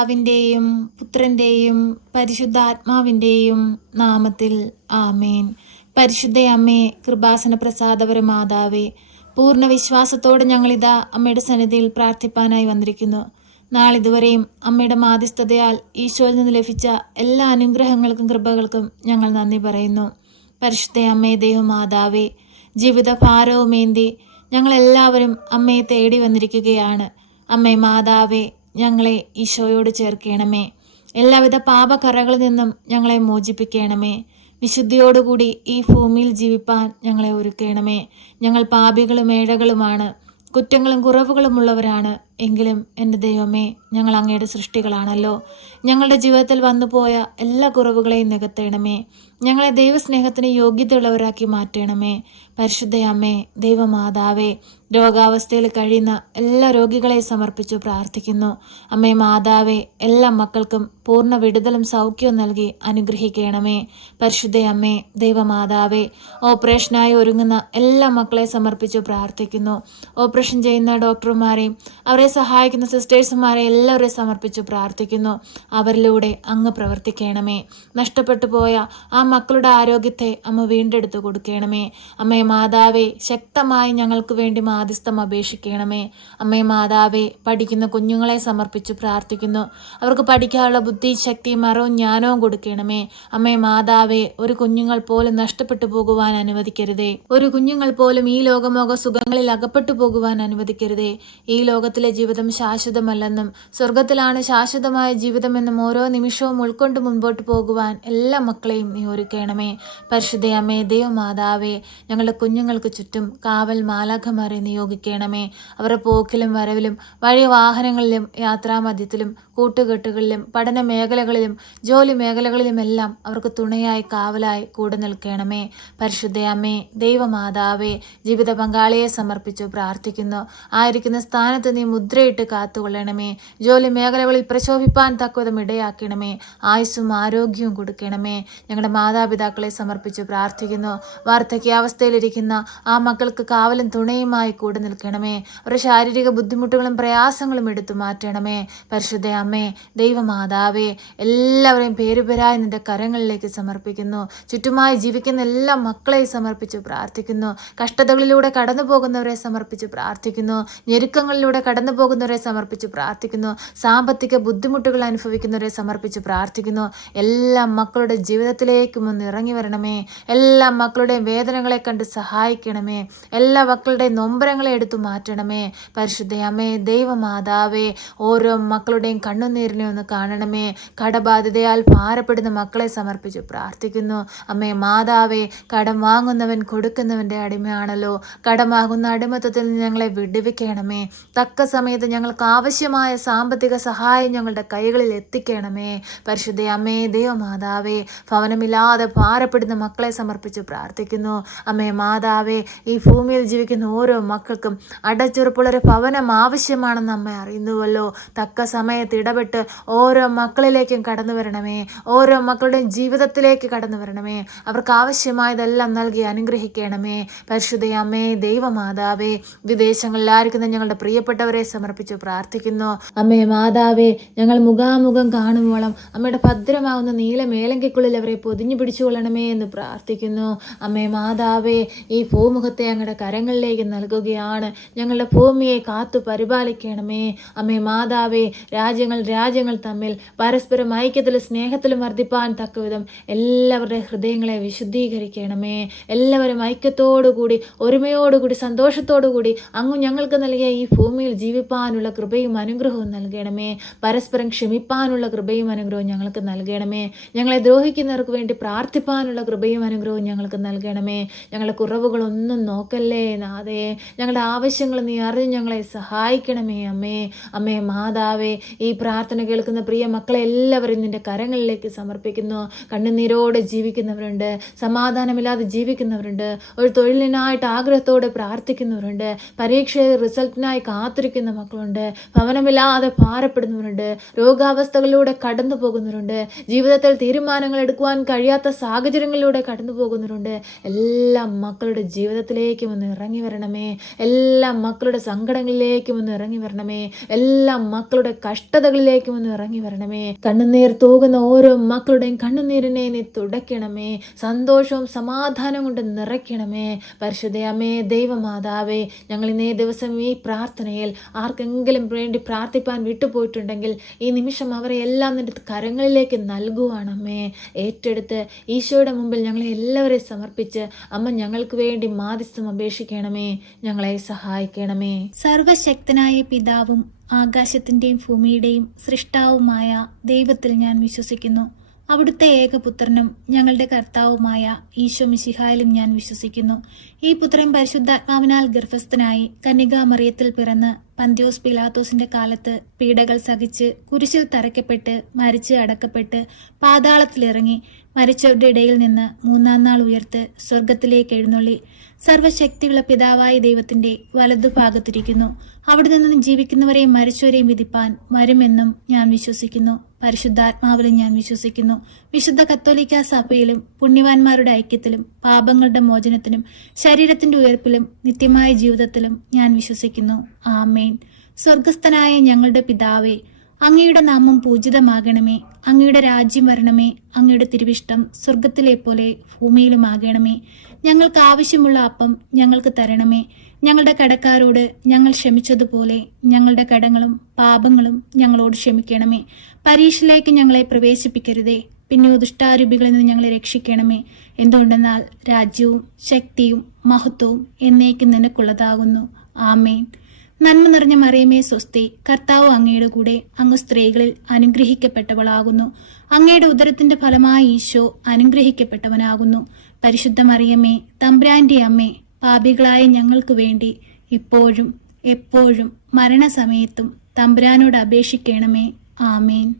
പിതാവിൻ്റെയും പുത്രൻ്റെയും പരിശുദ്ധാത്മാവിൻ്റെയും നാമത്തിൽ ആമേൻ. പരിശുദ്ധ അമ്മേ, കൃപാസന പ്രസാദപര മാതാവേ, പൂർണ്ണ വിശ്വാസത്തോടെ ഞങ്ങളിതാ അമ്മയുടെ സന്നിധിയിൽ പ്രാർത്ഥിപ്പാനായി വന്നിരിക്കുന്നു. നാളിതുവരെയും അമ്മയുടെ മാധ്യസ്ഥതയാൽ ഈശോയിൽ നിന്ന് ലഭിച്ച എല്ലാ അനുഗ്രഹങ്ങൾക്കും കൃപകൾക്കും ഞങ്ങൾ നന്ദി പറയുന്നു. പരിശുദ്ധ അമ്മേ, ദൈവമാതാവേ, ജീവിത ഭാരവുമേന്തി ഞങ്ങളെല്ലാവരും അമ്മയെ തേടി വന്നിരിക്കുകയാണ്. അമ്മേ മാതാവേ, ഞങ്ങളെ ഈശോയോട് ചേർക്കണമേ. എല്ലാവിധ പാപക്കറകളിൽ നിന്നും ഞങ്ങളെ മോചിപ്പിക്കണമേ. വിശുദ്ധിയോടുകൂടി ഈ ഭൂമിയിൽ ജീവിപ്പാൻ ഞങ്ങളെ ഒരുക്കണമേ. ഞങ്ങൾ പാപികളും ഏഴകളുമാണ്, കുറ്റങ്ങളും കുറവുകളും ഉള്ളവരാണ്. എങ്കിലും എൻ്റെ ദൈവമേ, ഞങ്ങൾ അങ്ങയുടെ സൃഷ്ടികളാണല്ലോ. ഞങ്ങളുടെ ജീവിതത്തിൽ വന്നുപോയ എല്ലാ കുറവുകളെയും നികത്തണമേ. ഞങ്ങളെ ദൈവസ്നേഹത്തിന് യോഗ്യതയുള്ളവരാക്കി മാറ്റണമേ. പരിശുദ്ധ അമ്മേ, ദൈവമാതാവേ, രോഗാവസ്ഥയിൽ കഴിയുന്ന എല്ലാ രോഗികളെ സമർപ്പിച്ചു പ്രാർത്ഥിക്കുന്നു. അമ്മേ മാതാവേ, എല്ലാ മക്കൾക്കും പൂർണ്ണ വിടുതലും സൗഖ്യവും നൽകി അനുഗ്രഹിക്കണമേ. പരിശുദ്ധ അമ്മേ, ദൈവമാതാവേ, ഓപ്പറേഷനായി ഒരുങ്ങുന്ന എല്ലാ മക്കളെ സമർപ്പിച്ചു പ്രാർത്ഥിക്കുന്നു. ഓപ്പറേഷൻ ചെയ്യുന്ന ഡോക്ടർമാരെയും അവരെ സഹായിക്കുന്ന സിസ്റ്റേഴ്സുമാരെ എല്ലാവരെയും സമർപ്പിച്ചു പ്രാർത്ഥിക്കുന്നു. അവരിലൂടെ അങ്ങ് പ്രവർത്തിക്കണമേ. നഷ്ടപ്പെട്ടു പോയ ആ മക്കളുടെ ആരോഗ്യത്തെ അമ്മ വീണ്ടെടുത്തു കൊടുക്കണമേ. അമ്മേ മാതാവേ, ശക്തമായി ഞങ്ങൾക്ക് വേണ്ടി മാധ്യസ്ഥം അപേക്ഷിക്കണമേ. അമ്മേ മാതാവേ, പഠിക്കുന്ന കുഞ്ഞുങ്ങളെ സമർപ്പിച്ചു പ്രാർത്ഥിക്കുന്നു. അവർക്ക് പഠിക്കാനുള്ള ബുദ്ധി, ശക്തിയും അറിവും ജ്ഞാനവും കൊടുക്കണമേ. അമ്മേ മാതാവേ, ഒരു കുഞ്ഞുങ്ങൾ പോലും നഷ്ടപ്പെട്ടു പോകുവാൻ അനുവദിക്കരുതേ. ഒരു കുഞ്ഞുങ്ങൾ പോലും ഈ ലോകമോക സുഖങ്ങളിൽ അകപ്പെട്ടു പോകുവാൻ അനുവദിക്കരുതേ. ഈ ലോകത്തിലെ ജീവിതം ശാശ്വതമല്ലെന്നും സ്വർഗത്തിലാണ് ശാശ്വതമായ ജീവിതമെന്നും ഓരോ നിമിഷവും ഉൾക്കൊണ്ട് മുൻപോട്ട് പോകുവാൻ എല്ലാ മക്കളെയും നീ ഒരുക്കണമേ. പരിശുദ്ധ അമ്മേ, ദൈവമാതാവേ, ഞങ്ങളുടെ കുഞ്ഞുങ്ങൾക്ക് ചുറ്റും കാവൽ മാലാഖമാരെ നിയോഗിക്കണമേ. അവരുടെ പോക്കിലും വരവിലും വഴി വാഹനങ്ങളിലും യാത്രാമധ്യത്തിലും കൂട്ടുകെട്ടുകളിലും പഠന മേഖലകളിലും ജോലി മേഖലകളിലുമെല്ലാം അവർക്ക് തുണയായി കാവലായി കൂടെ നിൽക്കണമേ. പരിശുദ്ധ അമ്മേ, ദൈവമാതാവേ, ജീവിത പങ്കാളിയെ സമർപ്പിച്ചു പ്രാർത്ഥിക്കുന്നു. ആയിരിക്കുന്ന സ്ഥാനത്ത് നീ മുദ്രയിട്ട് കാത്തുകൊള്ളണമേ. ജോലി മേഖലകളിൽ പ്രശോഭിപ്പാൻ തക്കവിധം ഇടയാക്കണമേ. ആയുസ്സും ആരോഗ്യവും കൊടുക്കണമേ. ഞങ്ങളുടെ മാതാപിതാക്കളെ സമർപ്പിച്ച് പ്രാർത്ഥിക്കുന്നു. വാർദ്ധക്യാവസ്ഥയിലിരിക്കുന്ന ആ മക്കൾക്ക് കാവലും തുണയുമായി കൂടെ നിൽക്കണമേ. അവരുടെ ശാരീരിക ബുദ്ധിമുട്ടുകളും പ്രയാസങ്ങളും എടുത്തു മാറ്റണമേ. പരിശുദ്ധ അമ്മേ, ദൈവമാതാവേ, എല്ലാവരെയും പേരുപേരായി നിന്റെ കരങ്ങളിലേക്ക് സമർപ്പിക്കുന്നു. ചുറ്റുമായി ജീവിക്കുന്ന എല്ലാ മക്കളെയും സമർപ്പിച്ച് പ്രാർത്ഥിക്കുന്നു. കഷ്ടതകളിലൂടെ കടന്നു പോകുന്നവരെ സമർപ്പിച്ച് പ്രാർത്ഥിക്കുന്നു. ഞെരുക്കങ്ങളിലൂടെ കടന്നു പോകുന്നവരെ സമർപ്പിച്ച് പ്രാർത്ഥിക്കുന്നു. സാമ്പത്തിക ബുദ്ധിമുട്ടുകൾ അനുഭവിക്കുന്നവരെ സമർപ്പിച്ച് പ്രാർത്ഥിക്കുന്നു. എല്ലാ മക്കളുടെ ജീവിതത്തിലേക്കും ഒന്ന് ഇറങ്ങി വരണമേ. എല്ലാ മക്കളുടെയും വേദനകളെ കണ്ട് സഹായിക്കണമേ. എല്ലാ മക്കളുടെയും നൊമ്പരങ്ങളെ എടുത്തു മാറ്റണമേ. പരിശുദ്ധ അമ്മേ, ദൈവമാതാവേ, ഓരോ മക്കളുടെയും കണ്ണുനീരിനെ ഒന്ന് കാണണമേ. കടബാധിതയാൽ ഭാരപ്പെടുന്ന മക്കളെ സമർപ്പിച്ച് പ്രാർത്ഥിക്കുന്നു. അമ്മേ മാതാവേ, കടം വാങ്ങുന്നവൻ കൊടുക്കുന്നവൻ്റെ അടിമയാണല്ലോ. കടമാകുന്ന അടിമത്തത്തിൽ നിന്ന് ഞങ്ങളെ വിടുവിക്കണമേ. തക്ക സമയത്ത് ഞങ്ങൾക്ക് ആവശ്യമായ സാമ്പത്തിക സഹായം ഞങ്ങളുടെ കൈകളിൽ എത്തിക്കണമേ. പരിശുദ്ധ അമ്മേ, ദൈവമാതാവേ, ഭവനമില്ലാതെ ഭാരപ്പെടുന്ന മക്കളെ സമർപ്പിച്ച് പ്രാർത്ഥിക്കുന്നു. അമ്മേ മാതാവേ, ഈ ഭൂമിയിൽ ജീവിക്കുന്ന ഓരോ മക്കൾക്കും അടച്ചുറപ്പുള്ളൊരു ഭവനം ആവശ്യമാണെന്ന് അമ്മ അറിയുന്നുവല്ലോ. തക്ക സമയത്ത് ഇടപെട്ട് ഓരോ മക്കളിലേക്കും കടന്നു വരണമേ. ഓരോ മക്കളുടെയും ജീവിതത്തിലേക്ക് കടന്നു വരണമേ. അവർക്ക് ആവശ്യമായതെല്ലാം നൽകി അനുഗ്രഹിക്കണമേ. പരിശുദ്ധ അമ്മേ, ദൈവമാതാവേ, വിദേശങ്ങളിലായിരിക്കുന്ന ഞങ്ങളുടെ പ്രിയപ്പെട്ടവരെ സമർപ്പിച്ചു പ്രാർത്ഥിക്കുന്നു. അമ്മേ മാതാവേ, ഞങ്ങൾ മുഖാമുഖം കാണുമ്പോളം അമ്മയുടെ ഭദ്രമാവുന്ന നീല മേലങ്കിക്കുള്ളിൽ അവരെ പൊതിഞ്ഞു പിടിച്ചുകൊള്ളണമേ എന്ന് പ്രാർത്ഥിക്കുന്നു. അമ്മേ മാതാവേ, ഈ ഭൂമുഖത്തെ ഞങ്ങളുടെ കരങ്ങളിലേക്ക് നൽകുകയാണ്. ഞങ്ങളുടെ ഭൂമിയെ കാത്തു പരിപാലിക്കണമേ. അമ്മേ മാതാവേ, രാജ്യങ്ങൾ തമ്മിൽ പരസ്പരം ഐക്യത്തിലും സ്നേഹത്തിലും വർദ്ധിപ്പാൻ തക്കവിധം എല്ലാവരുടെ ഹൃദയങ്ങളെ വിശുദ്ധീകരിക്കണമേ. എല്ലാവരും ഐക്യത്തോടുകൂടി ഒരുമയോടുകൂടി സന്തോഷത്തോടുകൂടി അങ്ങ് ഞങ്ങൾക്ക് നൽകിയ ഈ ഭൂമിയിൽ ജീവിപ്പാനുള്ള കൃപയും അനുഗ്രഹവും നൽകണമേ. പരസ്പരം ക്ഷമിപ്പാനുള്ള കൃപയും അനുഗ്രഹവും ഞങ്ങൾക്ക് നൽകണമേ. ഞങ്ങളെ ദ്രോഹിക്കുന്നവർക്ക് വേണ്ടി പ്രാർത്ഥിപ്പാനുള്ള കൃപയും അനുഗ്രഹവും ഞങ്ങൾക്ക് നൽകണമേ. ഞങ്ങളുടെ കുറവുകളൊന്നും നോക്കല്ലേ നാഥേ. ഞങ്ങളുടെ ആവശ്യങ്ങൾ നീ അറിഞ്ഞ് ഞങ്ങളെ സഹായിക്കണമേ. അമ്മേ മാതാവേ, ഈ പ്രാർത്ഥന കേൾക്കുന്ന പ്രിയ മക്കളെ എല്ലാവരും നിന്റെ കരങ്ങളിലേക്ക് സമർപ്പിക്കുന്നു. കണ്ണുനീരോടെ ജീവിക്കുന്നവരുണ്ട്, സമാധാനമില്ലാതെ ജീവിക്കുന്നവരുണ്ട്, ഒരു തൊഴിലിനായിട്ട് ആഗ്രഹത്തോടെ പ്രാർത്ഥിക്കുന്നവരുണ്ട്, പരീക്ഷ റിസൾട്ടിനായി കാത്തിരിക്കുന്നവരുണ്ട്, ഭാരപ്പെടുന്ന മക്കളുണ്ട്, ഭവനമില്ലാതെ ഭാരപ്പെടുന്നവരുണ്ട്, രോഗാവസ്ഥകളിലൂടെ കടന്നു പോകുന്നവരുണ്ട്, ജീവിതത്തിൽ തീരുമാനങ്ങൾ എടുക്കുവാൻ കഴിയാത്ത സാഹചര്യങ്ങളിലൂടെ കടന്നു പോകുന്നവരുണ്ട്. എല്ലാ മക്കളുടെ ജീവിതത്തിലേക്കും ഒന്ന് ഇറങ്ങി വരണമേ. എല്ലാ മക്കളുടെ സങ്കടങ്ങളിലേക്കും ഒന്ന് ഇറങ്ങി വരണമേ. എല്ലാ മക്കളുടെ കഷ്ടതകളിലേക്കും ഒന്ന് ഇറങ്ങി വരണമേ. കണ്ണുനീർ തൂകുന്ന ഓരോ മക്കളുടെയും കണ്ണുനീരിനെ നീ തുടയ്ക്കണമേ. സന്തോഷവും സമാധാനം കൊണ്ട് നിറയ്ക്കണമേ. പരിശുദ്ധ അമ്മേ, ദൈവമാതാവേ, ഞങ്ങൾ ഇന്നേ ദിവസം ഈ പ്രാർത്ഥനയിൽ ആർക്കെങ്കിലും വേണ്ടി പ്രാർത്ഥിപ്പാൻ വിട്ടുപോയിട്ടുണ്ടെങ്കിൽ ഈ നിമിഷം അവരെ എല്ലാം നിന്റെ കരങ്ങളിലേക്ക് നൽകുവാണമ്മേ. ഏറ്റെടുത്ത് ഈശോയുടെ മുമ്പിൽ ഞങ്ങളെ എല്ലാവരെയും സമർപ്പിച്ച് അമ്മ ഞങ്ങൾക്ക് വേണ്ടി മാധ്യസ്ഥം അപേക്ഷിക്കണമേ. ഞങ്ങളെ സഹായിക്കണമേ. സർവശക്തനായ പിതാവും ആകാശത്തിൻ്റെയും ഭൂമിയുടെയും സൃഷ്ടാവുമായ ദൈവത്തിൽ ഞാൻ വിശ്വസിക്കുന്നു. അവിടുത്തെ ഏകപുത്രനും ഞങ്ങളുടെ കർത്താവുമായ ഈശോ മിശിഹായിലും ഞാൻ വിശ്വസിക്കുന്നു. ഈ പുത്രൻ പരിശുദ്ധാത്മാവിനാൽ ഗർഭസ്ഥനായി കന്യകാമറിയത്തിൽ പിറന്ന് പന്തിയോസ് പിലാത്തോസിന്റെ കാലത്ത് പീഡകൾ സഹിച്ച് കുരിശിൽ തറയ്ക്കപ്പെട്ട് മരിച്ച് അടക്കപ്പെട്ട് പാതാളത്തിലിറങ്ങി മരിച്ചവരുടെ ഇടയിൽ നിന്ന് മൂന്നാം നാൾ ഉയർത്ത് സ്വർഗത്തിലേക്ക് എഴുന്നള്ളി സർവശക്തിയുള്ള പിതാവായ ദൈവത്തിന്റെ വലതുഭാഗത്തിരിക്കുന്നു. അവിടെ നിന്ന് ജീവിക്കുന്നവരെയും മരിച്ചവരെയും വിധിപ്പാൻ വരുമെന്നും ഞാൻ വിശ്വസിക്കുന്നു. പരിശുദ്ധാത്മാവിലും ഞാൻ വിശ്വസിക്കുന്നു. വിശുദ്ധ കത്തോലിക്ക സഭയിലും പുണ്യവാന്മാരുടെ ഐക്യത്തിലും പാപങ്ങളുടെ മോചനത്തിനും ശരീരത്തിന്റെ ഉയർപ്പിലും നിത്യമായ ജീവിതത്തിലും ഞാൻ വിശ്വസിക്കുന്നു. ആമേൻ. സ്വർഗസ്ഥനായ ഞങ്ങളുടെ പിതാവേ, അങ്ങയുടെ നാമം പൂജിതമാകണമേ. അങ്ങയുടെ രാജ്യം വരണമേ. അങ്ങയുടെ തിരുവിഷ്ടം സ്വർഗത്തിലെ പോലെ ഭൂമിയിലുമാകണമേ. ഞങ്ങൾക്ക് ആവശ്യമുള്ള അപ്പം ഞങ്ങൾക്ക് തരണമേ. ഞങ്ങളുടെ കടക്കാരോട് ഞങ്ങൾ ക്ഷമിച്ചതുപോലെ ഞങ്ങളുടെ കടങ്ങളും പാപങ്ങളും ഞങ്ങളോട് ക്ഷമിക്കണമേ. പരീക്ഷയിലേക്ക് ഞങ്ങളെ പ്രവേശിപ്പിക്കരുതേ, പിന്നെ ദുഷ്ടാരൂപികളിൽ നിന്ന് ഞങ്ങളെ രക്ഷിക്കണമേ. എന്തുകൊണ്ടെന്നാൽ രാജ്യവും ശക്തിയും മഹത്വവും എന്നേക്കും നിനക്കുള്ളതാകുന്നു. ആമേൻ. നന്മ നിറഞ്ഞ മറിയമേ സ്വസ്തി, കർത്താവ് അങ്ങയുടെ കൂടെ, അങ്ങ് സ്ത്രീകളിൽ അനുഗ്രഹിക്കപ്പെട്ടവളാകുന്നു. അങ്ങയുടെ ഉദരത്തിന്റെ ഫലമായ ഈശോ അനുഗ്രഹിക്കപ്പെട്ടവനാകുന്നു. പരിശുദ്ധ മറിയമേ, തമ്പുരാന്റെ അമ്മേ, പാപികളായ ഞങ്ങൾക്ക് വേണ്ടി ഇപ്പോഴും എപ്പോഴും മരണസമയത്തും തമ്പുരാനോട് അപേക്ഷിക്കണമേ. ആമേൻ.